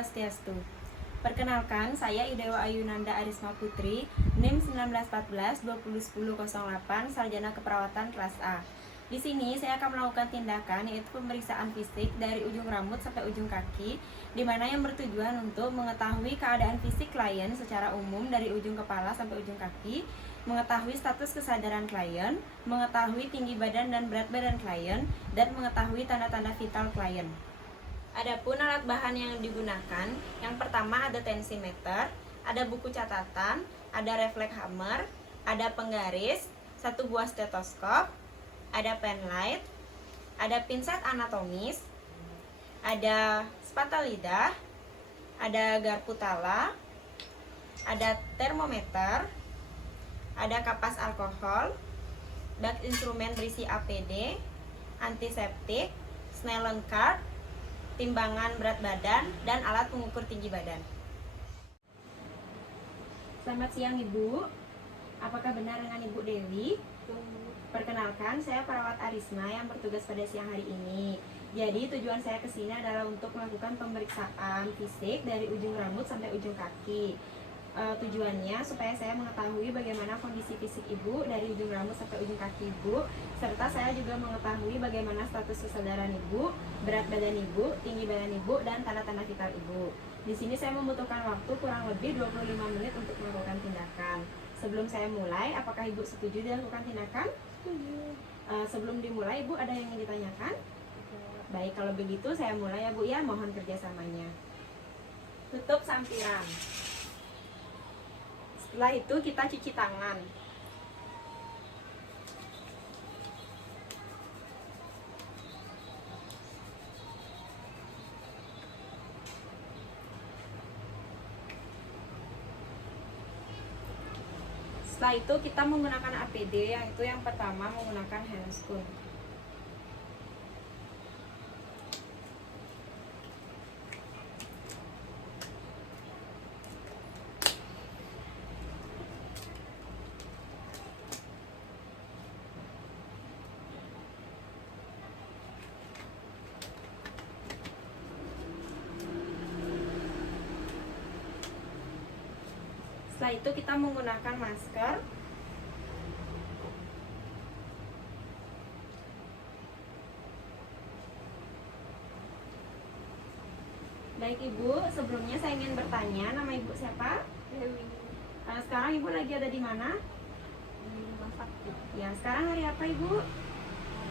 Swastiastu. Perkenalkan, saya Idewa Ayunanda Arisma Putri, NIM 1914-2010-08, Sarjana Keperawatan kelas A. Di sini saya akan melakukan tindakan yaitu pemeriksaan fisik dari ujung rambut sampai ujung kaki, di mana yang bertujuan untuk mengetahui keadaan fisik klien secara umum dari ujung kepala sampai ujung kaki, mengetahui status kesadaran klien, mengetahui tinggi badan dan berat badan klien, dan mengetahui tanda-tanda vital klien. Adapun alat bahan yang digunakan, yang pertama ada tensimeter, ada buku catatan, ada refleks hammer, ada penggaris, satu buah stetoskop, ada penlight, ada pinset anatomis, ada spata lidah, ada garpu tala, ada termometer, ada kapas alkohol, bak instrumen berisi APD, antiseptik, Snellen card, timbangan berat badan, dan alat pengukur tinggi badan. Selamat siang Ibu, apakah benar dengan Ibu Dewi? Perkenalkan, saya perawat Arisma yang bertugas pada siang hari ini. Jadi tujuan saya ke sini adalah untuk melakukan pemeriksaan fisik dari ujung rambut sampai ujung kaki. Tujuannya supaya saya mengetahui bagaimana kondisi fisik Ibu dari ujung rambut sampai ujung kaki Ibu, serta saya juga mengetahui bagaimana status kesadaran Ibu, berat badan Ibu, tinggi badan Ibu, dan tanda-tanda vital Ibu. Di sini saya membutuhkan waktu kurang lebih 25 menit untuk melakukan tindakan. Sebelum saya mulai, apakah Ibu setuju dilakukan tindakan? Setuju. Sebelum dimulai, Ibu ada yang ingin ditanyakan? Baik, kalau begitu saya mulai ya Bu ya, mohon kerjasamanya. Tutup sampiran. Setelah itu kita cuci tangan. Setelah itu kita menggunakan APD, yang itu yang pertama menggunakan handscoon. Setelah itu kita menggunakan masker. Baik Ibu, sebelumnya saya ingin bertanya, nama Ibu siapa? Dewi. Sekarang Ibu lagi ada di mana? Di rumah sakit. Ya, sekarang hari apa Ibu?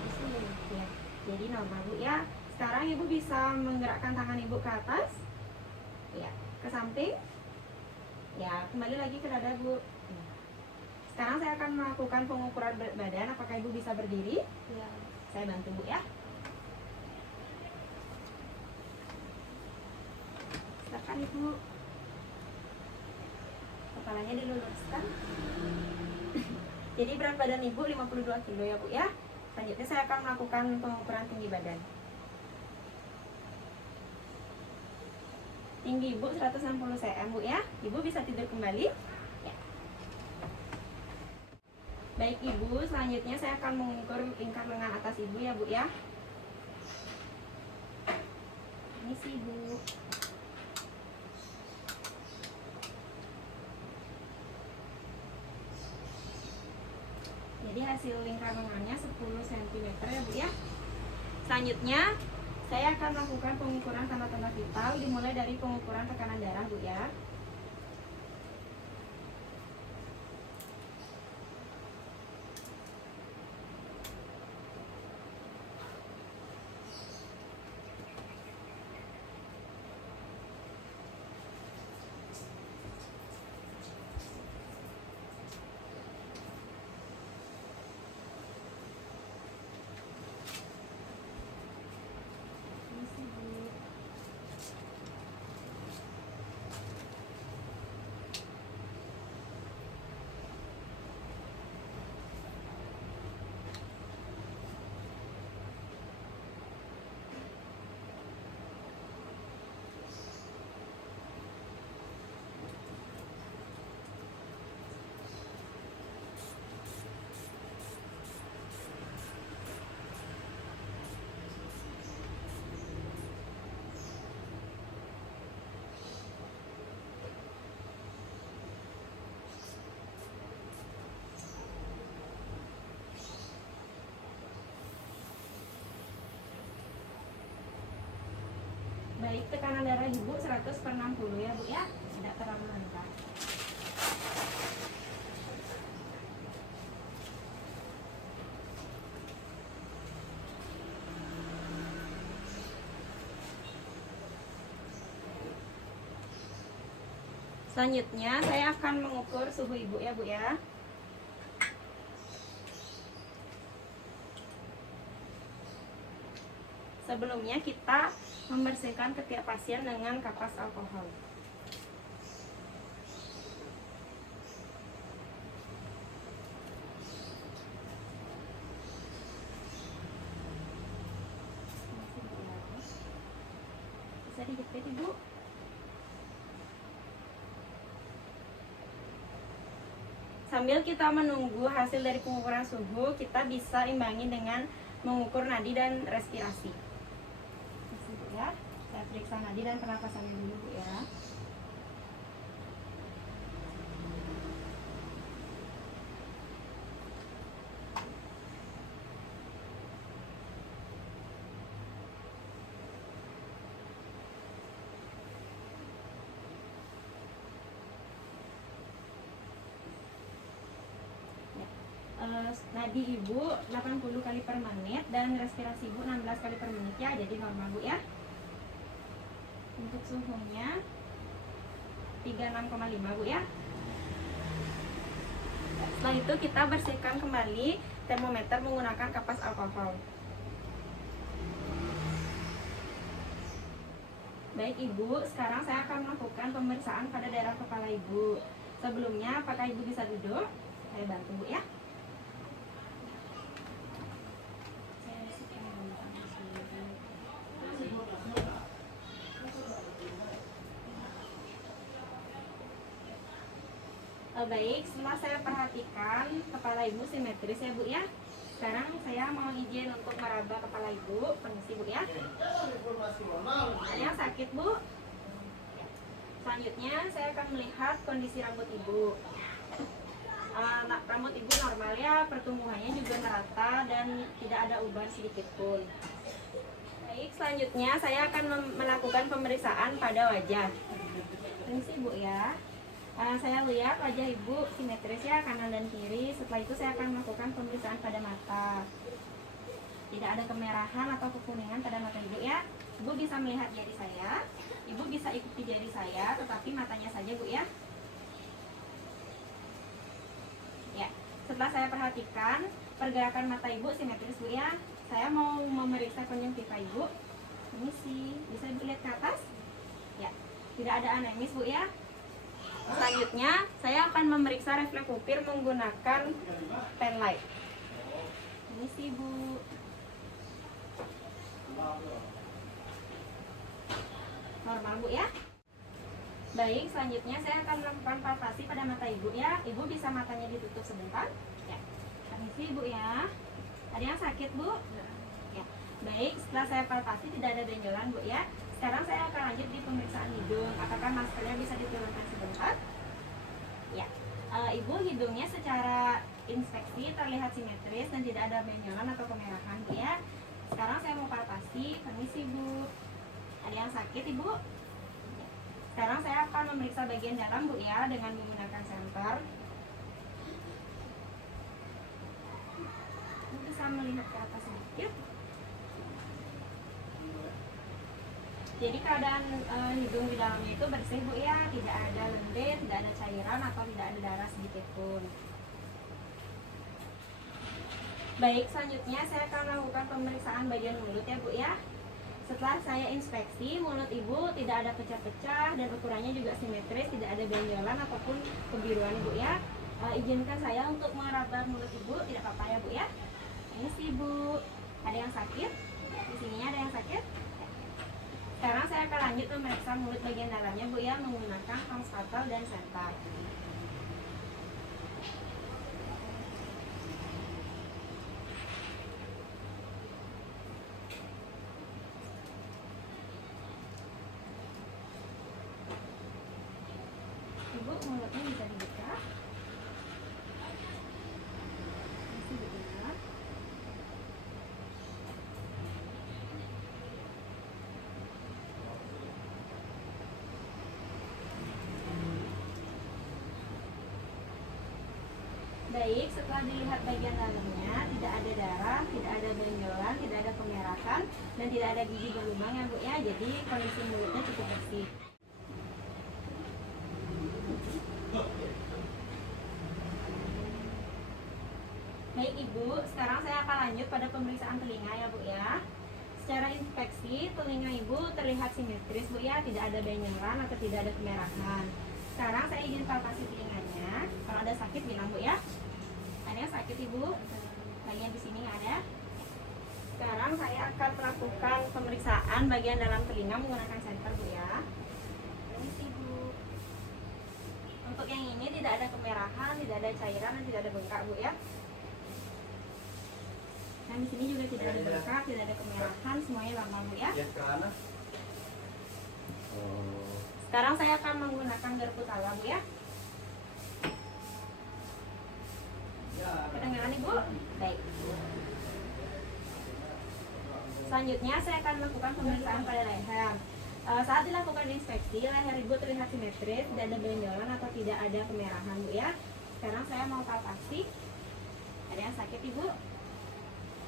Di sini. Ya, jadi normal Bu ya. Sekarang Ibu bisa menggerakkan tangan Ibu ke atas. Ya, ke samping. Ya, kembali lagi ke dada Bu. Ya. Sekarang saya akan melakukan pengukuran berat badan. Apakah Ibu bisa berdiri? Ya. Saya bantu Bu ya. Silakan Ibu. Kepalanya diluruskan. Jadi berat badan Ibu 52 kilo ya Bu ya. Selanjutnya saya akan melakukan pengukuran tinggi badan. Tinggi Ibu 160 cm Bu ya. Ibu bisa tidur kembali ya. Baik Ibu, selanjutnya saya akan mengukur lingkar lengan atas Ibu ya Bu ya. Ini sih Ibu. Jadi hasil lingkar lengannya 10 cm ya Bu ya. Selanjutnya saya akan melakukan pengukuran tanda-tanda vital, dimulai dari pengukuran tekanan darah Bu ya. Ini sih Bu. Baik, tekanan darah ibu 100/60 ya bu ya, tidak terlalu rendah. Selanjutnya saya akan mengukur suhu ibu ya bu ya. Sebelumnya kita membersihkan ketiak pasien dengan kapas alkohol. Bisa dijepit ibu. Sambil kita menunggu hasil dari pengukuran suhu, kita bisa imbangi dengan mengukur nadi dan respirasi. Ya, saya periksa nadi dan pernapasannya dulu bu ya. Nadi ibu 80 kali per menit dan respirasi ibu 16 kali per menit ya, jadi normal bu ya. Untuk suhunya 36,5 bu ya. Setelah itu kita bersihkan kembali termometer menggunakan kapas alkohol. Baik ibu, sekarang saya akan melakukan pemeriksaan pada daerah kepala ibu. Sebelumnya, apakah ibu bisa duduk? Saya bantu bu ya. Baik, setelah saya perhatikan kepala ibu simetris ya bu ya. Sekarang saya mau izin untuk meraba kepala ibu. Permisi bu ya. Ada yang sakit bu? Selanjutnya saya akan melihat kondisi rambut ibu. Rambut ibu normal ya, pertumbuhannya juga merata dan tidak ada uban sedikit pun. Baik, selanjutnya saya akan melakukan pemeriksaan pada wajah. Permisi bu ya. Saya lihat wajah ibu simetris ya, kanan dan kiri. Setelah itu saya akan melakukan pemeriksaan pada mata. Tidak ada kemerahan atau kekuningan pada mata ibu ya. Ibu bisa melihat jari saya. Ibu bisa ikuti jari saya, tetapi matanya saja bu ya. Ya, setelah saya perhatikan pergerakan mata ibu simetris bu ya. Saya mau memeriksa konjungtiva ibu. Permisi, bisa ibu lihat ke atas? Ya, tidak ada anemis bu ya. Selanjutnya, saya akan memeriksa refleks pupil menggunakan pen light. Ini sih bu. Normal bu ya. Baik, selanjutnya saya akan melakukan palpasi pada mata ibu ya. Ibu bisa matanya ditutup sebentar. Ya. Permisi bu ya. Ada yang sakit bu? Ya. Baik, setelah saya palpasi tidak ada benjolan bu ya. Sekarang saya akan lanjut di pemeriksaan hidung. Apakah maskernya bisa diturunkan sebentar? Ya, ibu hidungnya secara inspeksi terlihat simetris dan tidak ada benjolan atau kemerahan bu ya. Sekarang saya mau palpasi. Permisi bu. Ada yang sakit ibu? Ya. Sekarang saya akan memeriksa bagian dalam bu ya dengan menggunakan senter. Ibu bisa melihat ke atas sedikit. Jadi keadaan hidung di dalamnya itu bersih bu ya, tidak ada lendir, tidak ada cairan atau tidak ada darah sedikit pun. Baik, selanjutnya saya akan melakukan pemeriksaan bagian mulut ya bu ya. Setelah saya inspeksi, mulut ibu tidak ada pecah-pecah dan ukurannya juga simetris, tidak ada benjolan ataupun kebiruan ibu ya. Izinkan saya untuk meraba mulut ibu, tidak apa-apa ya bu ya. Ini sih bu. Ada yang sakit? Di sininya ada yang sakit? Sekarang saya akan lanjut memeriksa mulut bagian dalamnya bu ya menggunakan tong spatel dan senter. Ibu mulutnya bisa dibuka. Masih dibuka. Baik, setelah dilihat bagian dalamnya, tidak ada darah, tidak ada benjolan, tidak ada kemerahan, dan tidak ada gigi berlubang ya Bu ya. Jadi kondisi mulutnya cukup bersih. Baik Ibu, sekarang saya akan lanjut pada pemeriksaan telinga ya Bu ya. Secara inspeksi, telinga Ibu terlihat simetris Bu ya, tidak ada benjolan atau tidak ada kemerahan. Sekarang saya izin palpasi telinganya. Kalau ada sakit bilang Bu ya. Ada yang sakit Ibu? Bagian di sini nggak ada. Sekarang saya akan melakukan pemeriksaan bagian dalam telinga menggunakan senter Bu ya. Ini sih Bu. Untuk yang ini tidak ada kemerahan, tidak ada cairan, dan tidak ada bengkak Bu ya. Dan di sini juga tidak ada bengkak, tidak ada kemerahan, semuanya normal Bu ya. Sekarang saya akan menggunakan garpu tawa Bu ya. Kedengaran Ibu? Baik. Selanjutnya saya akan melakukan pemeriksaan pada leher. Saat dilakukan inspeksi, leher Ibu terlihat simetris, tidak ada benjolan atau tidak ada kemerahan Bu ya. Sekarang saya mau palpasi. Ada yang sakit Ibu?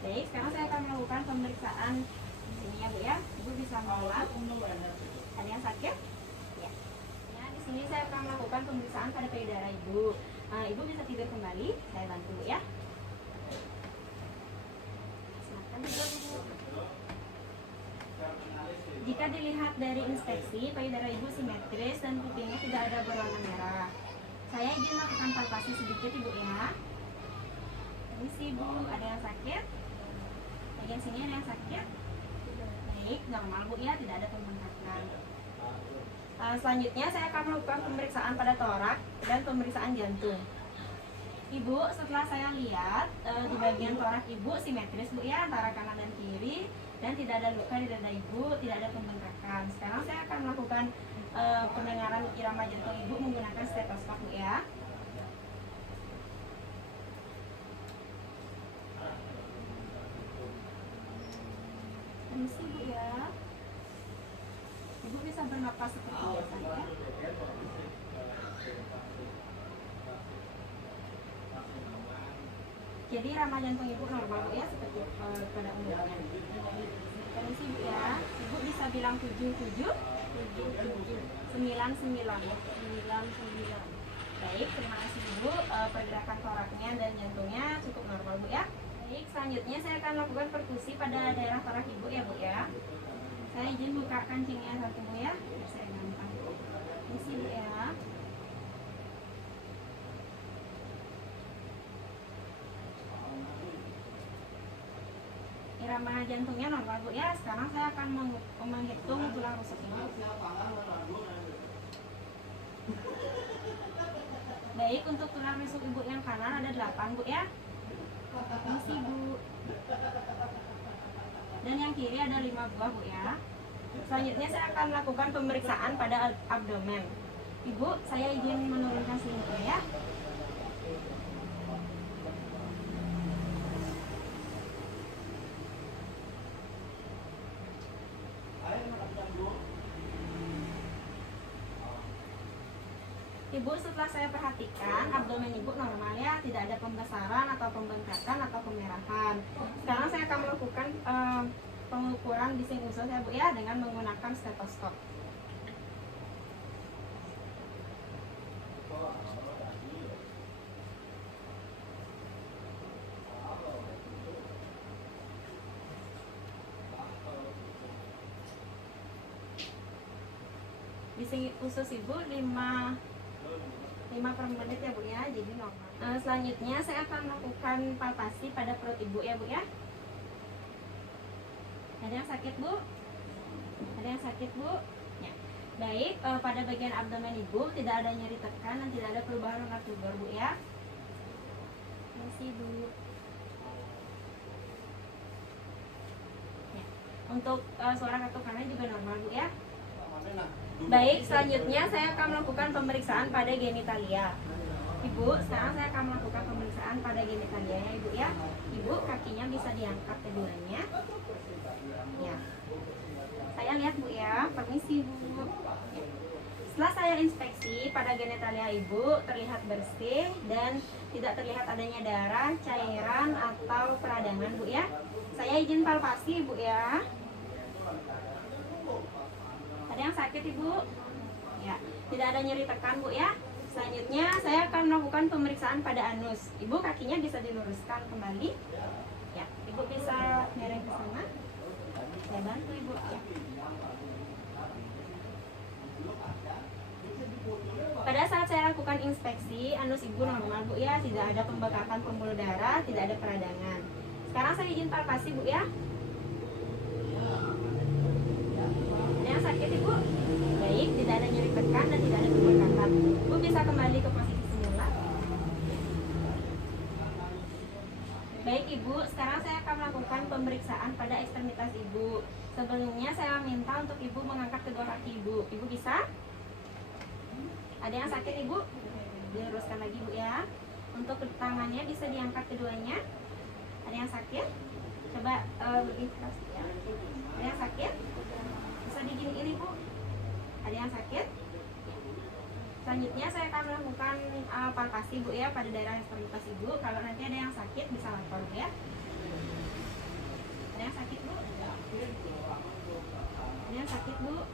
Baik, sekarang saya akan melakukan pemeriksaan ini ya Bu ya. Ibu bisa menolak. Ada yang sakit? Ya. Ya, di sini saya akan melakukan pemeriksaan pada payudara Ibu. Ibu bisa tidur kembali. Saya bantu ya. Silakan tidur Ibu. Jika dilihat dari inspeksi, payudara Ibu simetris dan kupingnya tidak ada berwarna merah. Saya izin melakukan palpasi sedikit Ibu ya. Ini sih Bu, ada yang sakit? Bagian sini ada yang sakit? Baik, normal Bu ya, tidak ada pembengkakan. Selanjutnya saya akan melakukan pemeriksaan pada torak dan pemeriksaan jantung. Ibu, setelah saya lihat di bagian torak Ibu simetris Bu ya, antara kanan dan kiri, dan tidak ada luka di dada Ibu, tidak ada pembengkakan. Sekarang saya akan melakukan pendengaran irama jantung Ibu menggunakan stetoskop Bu ya. Permisi Bu ya. Ibu bisa bernapas seperti biasa ya. Jadi irama jantung Ibu normal Bu ya, seperti pada umumnya. Permisi Bu ya. Ibu bisa bilang 77, 99. Baik, terima kasih Ibu. Pergerakan toraknya dan jantungnya cukup normal Bu ya. Baik, selanjutnya saya akan lakukan perkusi pada daerah torak Ibu ya Bu ya. Saya izin buka kancingnya satu Bu ya, biar saya gampang. Permisi Bu ya. Irama jantungnya normal Bu ya. Sekarang saya akan menghitung tulang rusuk Ibu. Baik, untuk tulang rusuk Ibu yang kanan ada 8 Bu ya. Permisi Bu. Dan yang kiri ada 5 buah Bu ya. Selanjutnya saya akan melakukan pemeriksaan pada abdomen. Ibu, saya izin menurunkan selimutnya ya. Ibu, setelah saya perhatikan, abdomen Ibu normal ya, tidak ada pembesaran atau pembengkakan atau kemerahan. Sekarang saya akan melakukan pengukuran bising usus ya Bu ya, dengan menggunakan stetoskop. Bising usus Ibu 5 per menit ya Bu ya, jadi normal. Selanjutnya saya akan melakukan palpasi pada perut Ibu ya Bu ya. Ada yang sakit Bu? Ada yang sakit Bu? Ya. Baik, pada bagian abdomen Ibu tidak ada nyeri tekan dan tidak ada perubahan warna tuber Bu ya. Masih Bu. Ya. Untuk suara katukannya juga normal Bu ya. Baik, selanjutnya saya akan melakukan pemeriksaan pada genitalia. Ibu, sekarang saya akan melakukan pemeriksaan pada genitalia ya Ibu ya. Ibu, kakinya bisa diangkat keduanya. Ya. Saya lihat Bu ya, permisi Bu. Ya. Setelah saya inspeksi, pada genitalia ibu terlihat bersih dan tidak terlihat adanya darah, cairan, atau peradangan, Bu ya. Saya izin palpasi, Bu ya. Ada yang sakit, Ibu? Ya, tidak ada nyeri tekan, Bu ya. Selanjutnya, saya akan melakukan pemeriksaan pada anus. Ibu kakinya bisa diluruskan kembali. Ya, Ibu bisa miring ke sana. Saya bantu, Ibu. Ya. Pada saat saya lakukan inspeksi, anus ibu normal, Bu ya, tidak ada pembengkakan pembuluh darah, tidak ada peradangan. Sekarang saya izin palpasi, Bu ya. Ada yang sakit, Ibu? Baik, tidak ada nyeri tekan dan tidak ada pembengkakan. Ibu bisa kembali ke posisi semula. Baik, Ibu, sekarang saya akan melakukan pemeriksaan pada ekstremitas Ibu. Sebelumnya saya minta untuk Ibu mengangkat kedua kaki Ibu. Ibu bisa? Ada yang sakit, Ibu? Diluruskan lagi, Bu ya. Untuk tangannya bisa diangkat keduanya. Ada yang sakit? Coba lebih keras ya. Ada yang sakit? Bisa diginiin, Ibu. Ada yang sakit? Selanjutnya saya akan melakukan palpasi, Bu ya, pada daerah ekstremitas Ibu. Kalau nanti ada yang sakit bisa lapor, Bu ya. Ada yang sakit, Bu? Ada yang sakit, Bu?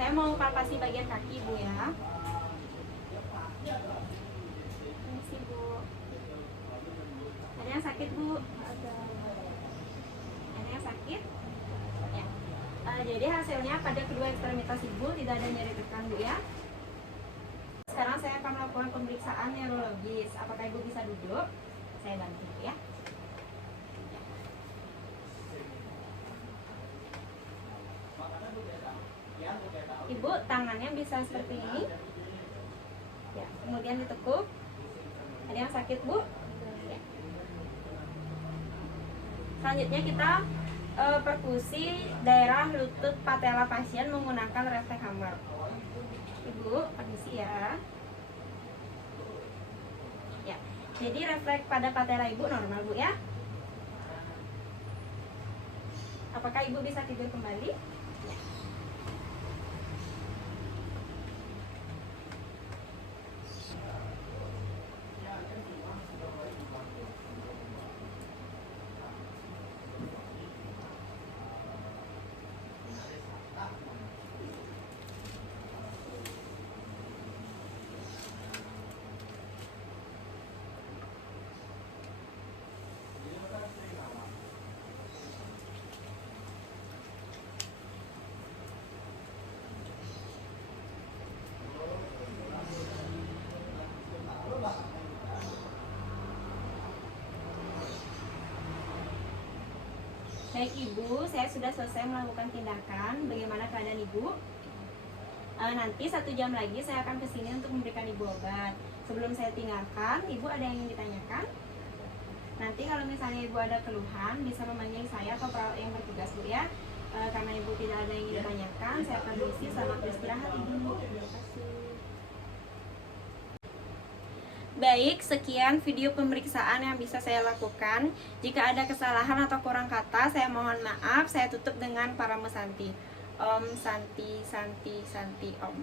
Saya mau palpasi bagian kaki, Bu ya. Permisi, Bu. Ada yang sakit, Bu? Ada yang sakit? Ya. Jadi hasilnya pada kedua ekstremitas Ibu tidak ada nyeri tekan, Bu ya. Sekarang saya akan melakukan pemeriksaan neurologis. Apakah Ibu bisa duduk? Saya bantu, Bu ya. Ibu, tangannya bisa seperti ini. Ya, kemudian ditekuk. Ada yang sakit, Bu? Ya. Selanjutnya kita perkusi daerah lutut patella pasien menggunakan refleks hammer. Ibu, permisi ya. Ya. Jadi refleks pada patella Ibu normal, Bu ya. Apakah Ibu bisa tidur kembali? Ya. Baik, Ibu, saya sudah selesai melakukan tindakan. Bagaimana keadaan Ibu? Nanti 1 jam lagi saya akan kesini untuk memberikan Ibu obat. Sebelum saya tinggalkan, Ibu ada yang ingin ditanyakan? Nanti kalau misalnya Ibu ada keluhan, bisa memanggil saya atau perawat yang bertugas, Bu ya. Karena Ibu tidak ada yang ingin ditanyakan, saya akan misi. Selamat beristirahat, Ibu. Terima kasih. Baik, sekian video pemeriksaan yang bisa saya lakukan. Jika ada kesalahan atau kurang kata, saya mohon maaf. Saya tutup dengan Parama Santi. Om Santi Santi Santi Om.